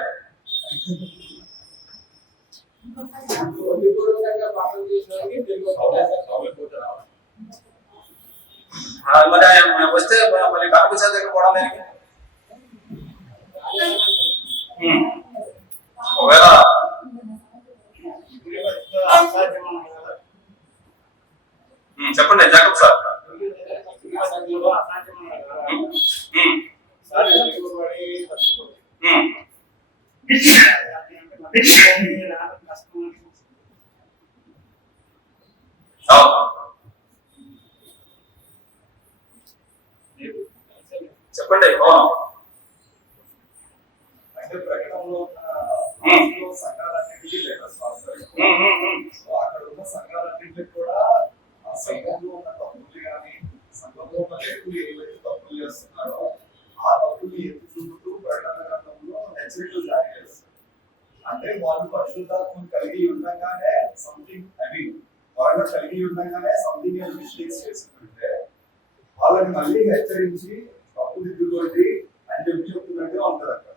మరి వస్తే మళ్ళీ కాకపోతే దగ్గర పోవడం దానికి ఒకవేళ చెప్పండి జాకబ్ సార్. చెప్పండి. అంటే ప్రకటనలో సంఘాలన్నింటికి లెటర్స్ రాస్తారు. అక్కడ ఉన్న సంఘాలన్నింటికి కూడా ఆ సంఘంలో ఉన్న తప్పులు కానీ సంఘంలో ఉన్న వ్యక్తులు ఏవైతే తప్పులు చేస్తున్నారో ఆ తప్పులు ఎత్తి చూపుతూ ప్రకటన గ్రంథంలో హెచ్చరికలు జారీ చేస్తారు. అంటే వాళ్ళు పరిశుద్ధాత్మను కలిగి ఉండగానే సంథింగ్ వాళ్ళు కలిగి ఉండగానే సంథింగ్ మిస్టేక్స్ చేస్తుంటే వాళ్ళని మళ్ళీ హెచ్చరించి తప్పు దిద్దుకోండి అని చెప్తున్నట్టే ఉంటుంది అక్కడ.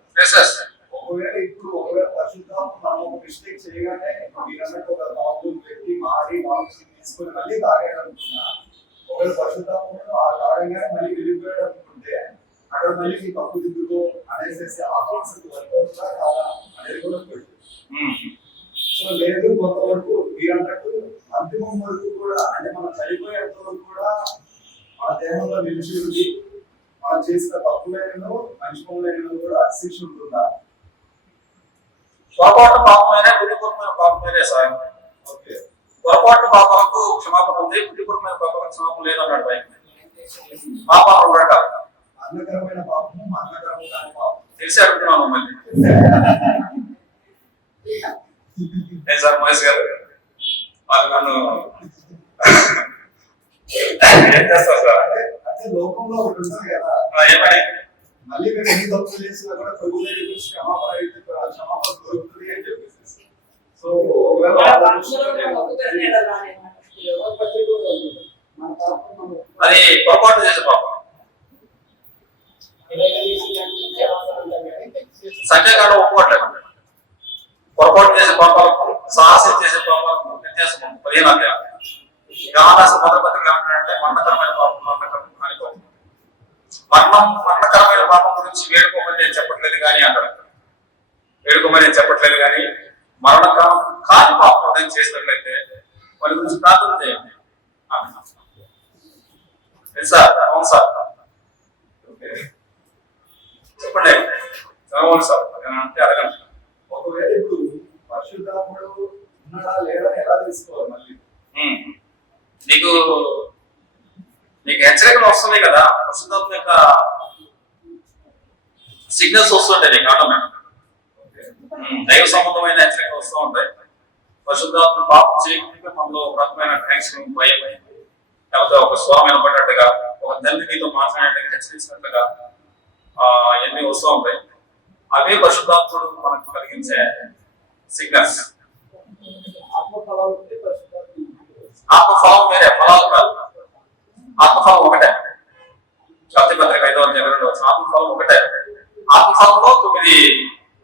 ఒకవేళ పరిశుద్ధాత్మ మనం ఒక మిస్టేక్ చేయగానే మీరు అన్నట్టు ఒక బాబు వ్యక్తి మారి బాబు తీసుకొని మళ్ళీ తాగాడు అనుకున్నా, ఒకవేళ పరిశుద్ధాత్మ ఆ తాగగానే మళ్ళీ వెళ్ళిపోయాడు అనుకుంటే అక్కడ మళ్ళీ మీ తప్పు దిద్దుకో అనేసి ఆ కాన్సెప్ట్ వర్క్ అవుతుందా కాదా అనేది కూడా సో లేదు కొంతవరకు మీరు అన్నట్టు అంతిమం వరకు కూడా అంటే మనం చనిపోయేంత వరకు కూడా మన దేహంలో నిలిచి ఉంది. మనం చేసిన తప్పులైనను మంచి పనులైనను కూడా శిక్ష ఉంటుందా? పొరపాటు పాపమైన బుద్ధిపూర్వమైన పాపమైనా సాయం. పొరపాటు పాపాలకు క్షమాపణ ఉంది, బుద్ధిపూర్వమైన పాపాలకు క్షమాపణ లేదన్నాడు బయట. పాపాలు ఉండట అన్నకరమైన పాపము అన్నకరము కాని పాపం తెలిసి అడుగుతున్నాను మమ్మల్ని. సార్ మహేష్ గారు వాళ్ళు నన్ను ఏం చేస్తారు సార్ అంటే లోకంలో ఒకటి ఉంటుంది కదా, ఏమని మళ్ళీ మేము ఎన్ని తప్పులు చేసినా కూడా ప్రభు దగ్గర క్షమాపణ అయితే క్షమాపణ దొరుకుతుంది అని చెప్పేసి. సో అది పొరపాటు చేసే పాపం. సంఖ్యాకాలం ఒప్పుకోవట్లేదు. పొరపాటు చేసే పాపాలకు సాహసం చేసే పాపాలకు వ్యత్యాసం 15 అధ్యాయం. గానాస పదపత్రిక ఏమంటాడంటే మరణకరమైన పాపం మరణకరమైన పాపం గురించి వేడుకోమని నేను చెప్పట్లేదు కానీ అంటారు. వేడుకోమని నేను చెప్పట్లేదు కానీ మరణకరం కాని పాపం నేను చేసినట్లయితే వాళ్ళ గురించి ప్రార్థన చేయండి. సార్ అవును సార్ చెప్పండి. అవును సార్ అంటే అడగండి. ఒకవేళ ఇప్పుడు పరిశుద్ధాత్ముడు ఉన్నాడా లేడా ఎలా తెలుసుకోవాలి? మళ్ళీ నీకు హెచ్చరికలు వస్తున్నాయి కదా, పరిశుద్ధాత్మ యొక్క సిగ్నల్స్ వస్తుంటాయి నీకు ఆటోమేటిక్. దైవ సంబంధమైన హెచ్చరికలు వస్తూ ఉంటాయి. పరిశుద్ధాత్మ పాపం చేయకుండా మనలో ఒక రకమైన టెన్షన్, భయం, లేకపోతే ఒక స్వామి వినపడ్డట్టుగా, ఒక తండ్రి నీతో మాట్లాడినట్టుగా హెచ్చరించినట్టుగా ఇవన్నీ వస్తూ ఉంటాయి. అవే పరిశుద్ధాత్ముడు మనకు కలిగించే సిగ్నల్స్. ఆత్మఫలం వేరే, ఫలాలు కాదు. ఆత్మఫలం ఒకటే. గలాతీ పత్రిక 5వ అధ్యాయంలో వచ్చిన ఆత్మఫలం ఒకటే. ఆత్మఫలంలో 9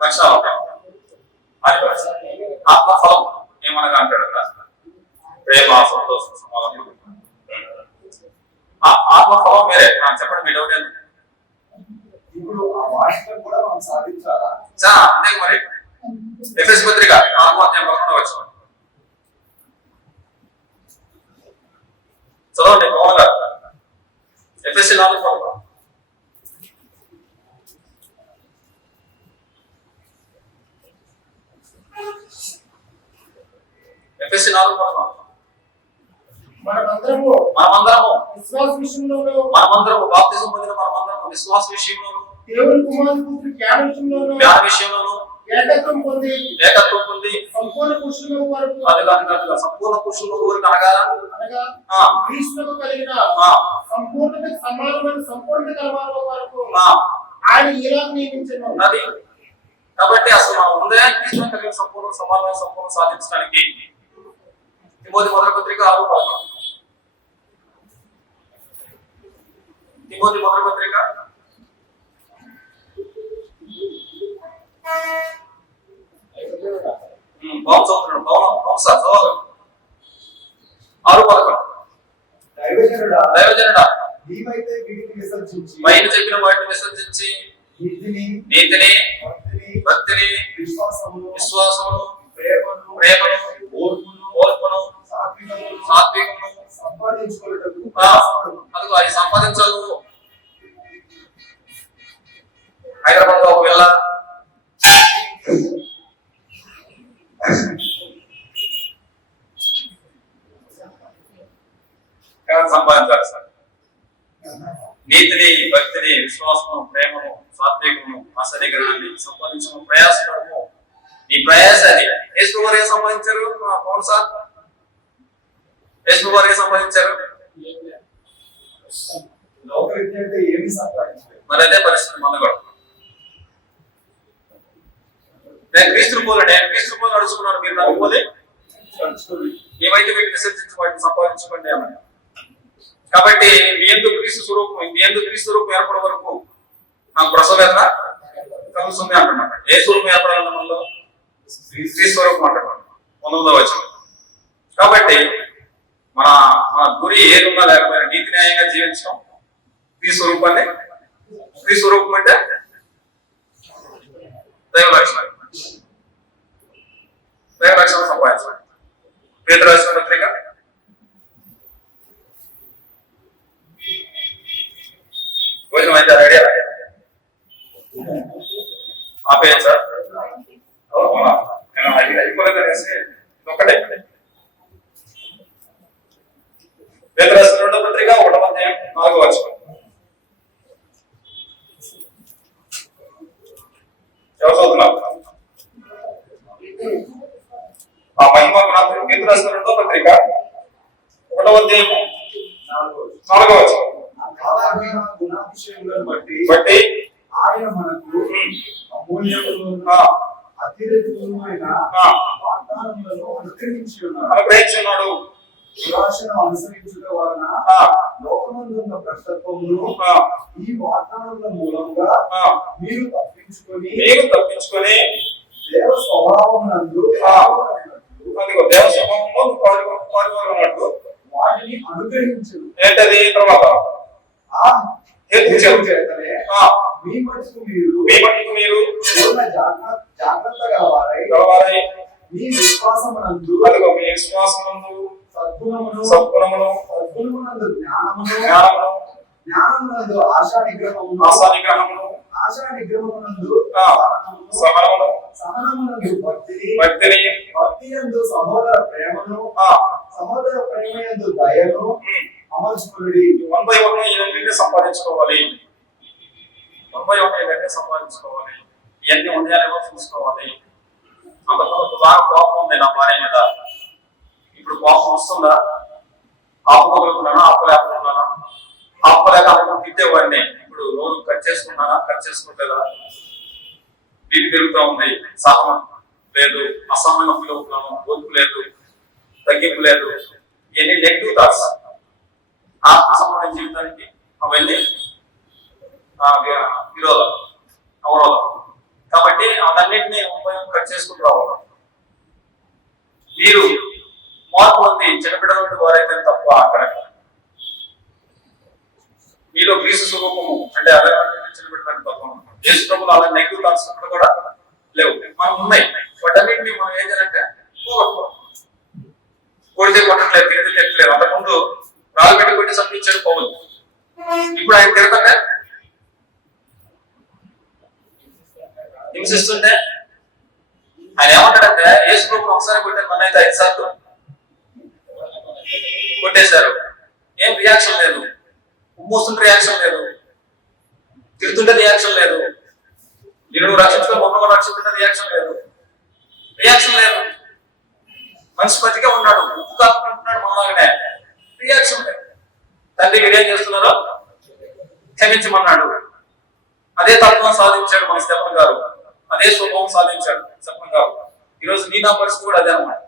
లక్షణాలు ఉంటాయి. ఆత్మఫలం ఏమనగా అంటాడు ప్రేమ, సంతోషం, సమాధానం. ఆత్మఫలం వేరే. చెప్పండి మీ డౌట్ ఏంటి? ఇప్పుడు ఆ వాటిని కూడా మనం సాధించాలా? అంతే మరి. ఎఫెసీ పత్రిక 4వ అధ్యాయం వచ్చిన చదవండి బాగా. ఎఫెసీ 4:11. ఎఫెసీ 4:11. మనమందరము విశ్వాస విషయంలోను బాప్తిజం పొందిన మనమందరము విశ్వాస విషయంలోను దేవుని కుమారుని కూతురు జ్ఞాన విషయంలోను ఏకత్వం పొంది సంపూర్ణ పురుషుల వరకు సంపూర్ణ పురుషుల వరకు అనగా క్రీస్తుకు కలిగిన సంపూర్ణత సమానమైన సంపూర్ణత కలవాల వరకు ఆయన ఇలా నియమించను. కాబట్టి అసలు మనం ముందే క్రీస్తు కలిగిన సంపూర్ణ సాధించడానికి తిమోతి మొదటి పత్రిక 6:11 తిమోతి మొదటి పత్రిక పౌలు చదువుతున్నాడు. పౌలు సార్ చదవాలి. 6:11 దైవజనుడా నీవైతే వీటిని విసర్జించి పైన చెప్పిన వాటిని విసర్జించి నీతిని భక్తిని విశ్వాసమును ప్రేమను ఓర్పును సాత్వికమును అదిగో అవి సంపాదించాలి. హైదరాబాద్ లో ఒకవేళ సంపాదించాలి సార్. నీతిని భక్తిని విశ్వాసము ప్రేమను సాత్వికము ఆశ్చర్యగ్రహాన్ని సంపాదించడం ప్రయాసపడము. ఈ ప్రయాస అది యేసు వారు సంపాదించారు. పౌలు సార్ యేసు వారు సంపాదించారు. మరి అదే పరిస్థితి మన కూడా. నేను క్రీస్తుని నడుచుకున్నాను, మీరు నన్ను పోలే ఏమైతే మీకు విసర్జించి వాటిని సంపాదించుకోండి అన్నది. కాబట్టి మీ ఎందుకు క్రీస్తు స్వరూపం ఏర్పడే వరకు నాకు ప్రసవేదన కలుగుతుంది అంటున్నాడు. ఏ స్వరూపం ఏర్పడాలన్న మనలో క్రీస్తు స్వరూపం అంటున్నాడు 9వ వచనం. కాబట్టి మన గురి ఏదున్నా లేకపోయినా నీతి న్యాయంగా జీవించడం క్రీస్తు స్వరూపం అంటే దైవ లక్షణం సంపాదించాలి. పేతురు రాసిన పత్రిక 1 అయితే రెడీ ఆపేయండి సార్. నేను అయిపోలేదనేసి ఒకటే పేతురు రాసిన 2వ పత్రిక 1వ అధ్యాయం 4వ వచనం. ఎవరు చదువుతున్నారు? ఆ మహిమ పేతురు రాసిన 2వ పత్రిక 1వ అధ్యాయం 4వ వచనం. బట్టి ఆయన మనకు అమూల్యమైన అతిరేకమైన వాగ్దానములను అనుగ్రహించున్నాడు. దురాశను అనుసరించుట వలన లోకమందున్న భ్రష్టత్వమును ఈ వాగ్దానముల మూలంగా మీరు తప్పించుకొని దేవ స్వభావమునందు దేవ స్వభావంలో పాల్గొన్నట్టు వాటిని అనుగ్రహించు. ఏంటది తర్వాత మీ మట్టుకు మీరు జాగ్రత్త గలవారై మీ విశ్వాసమునందు సద్గుణమును జ్ఞానమునందు ఆశా నిగ్రహమును సహనమునందు భక్తియందు సహోదర ప్రేమయందు దయను అమర్చుకుడి. 1 by 1 ఇవన్నీ సంపాదించుకోవాలి. ఇవన్నీ ఉన్నాయేమో చూసుకోవాలి. అంత బాగా కోపం ఉంది నా భార్య మీద. ఇప్పుడు కోపం వస్తుందా? ఆపుకోగలుగుతున్నానా? ఆపుకోలేక తిట్టేవాడిని. ఇప్పుడు రోజు కట్ చేసుకుంటేదా? బీపీ పెరుగుతూ ఉంది, సహనం లేదు, అసహనంగా ఫీల్ అవుతున్నాను, ఓర్పు లేదు, తగ్గింపు లేదు. ఇవన్నీ నెగిటివ్ థాట్స్. ఆత్మ సంబంధించిన జీవితానికి అవన్నీ అవరోధం. కాబట్టి అవన్నింటినీ కట్ చేసుకుంటూ రావాలి. మీరు మార్పు ఉంది చిన్నపిల్లల వారైతే తప్ప అక్కడ మీలో క్రీస్తు స్వరూపము అంటే అలా చిన్నపిల్లల తత్వం యేసు ప్రభువులో అలా నెగిటివ్ థాట్స్ కూడా లేవు. మనం ఉన్నాయి. వాటన్నింటినీ మనం ఏం చేయాలంటే కొడితే కొట్టట్లేదు, తిరిగి తిట్టలేదు. అంతకుముందు రాళ్ళు పెట్టి కొట్టి సంపించాడు పౌలు. ఇప్పుడు ఆయన తిరగంటే హింసిస్తుంటే ఆయన ఏమంటాడంటే యేసు ప్రభువును ఒకసారి కొట్టాను, మన అయితే 5 సార్లు కొట్టేశారు, ఏం రియాక్షన్ లేదు. ఉమ్మూస్తుంటే రియాక్షన్ లేదు, తిడుతుంటే రియాక్షన్ లేదు, నేను రక్షించుకొని మొన్న రక్షిస్తుంటే రియాక్షన్ లేదు. మనిషి బతిగా ఉన్నాడు, ఉప్పు కాకుంటున్నాడు మనలాగానే, రియాక్షన్ లేదు. తండ్రి వీడేం చేస్తున్నారో క్షమించమన్నాడు. అదే తత్వం సాధించాడు మన స్టెఫన్ గారు, అదే స్వభావం సాధించాడు స్టెఫన్ గారు. ఈరోజు నీ నా పరిస్థితి కూడా అదే అన్నమాట.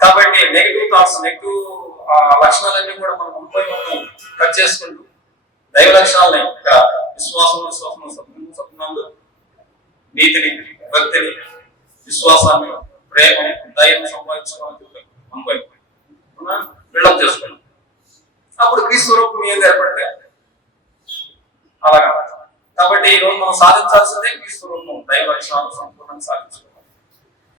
కాబట్టి నెగిటివ్ థాట్స్, నెగిటివ్ లక్షణాలన్నీ కూడా మనం ముందుపై మనం కట్ చేసుకుంటూ దైవ లక్షణాలని ఇంకా విశ్వాసంలో నీతిని, భక్తిని, విశ్వాసాన్ని, ప్రేమని, దయను సంపాదించుకోవాలని మనపై బిల్డప్ చేసుకున్నాం. అప్పుడు క్రీస్తు రూపం ఏది ఏర్పడితే అలాగా. కాబట్టి ఈరోజు మనం సాధించాల్సిందే క్రీస్తు రూపం, దైవ లక్షణాలు సంపూర్ణంగా సాధించుకోవాలి.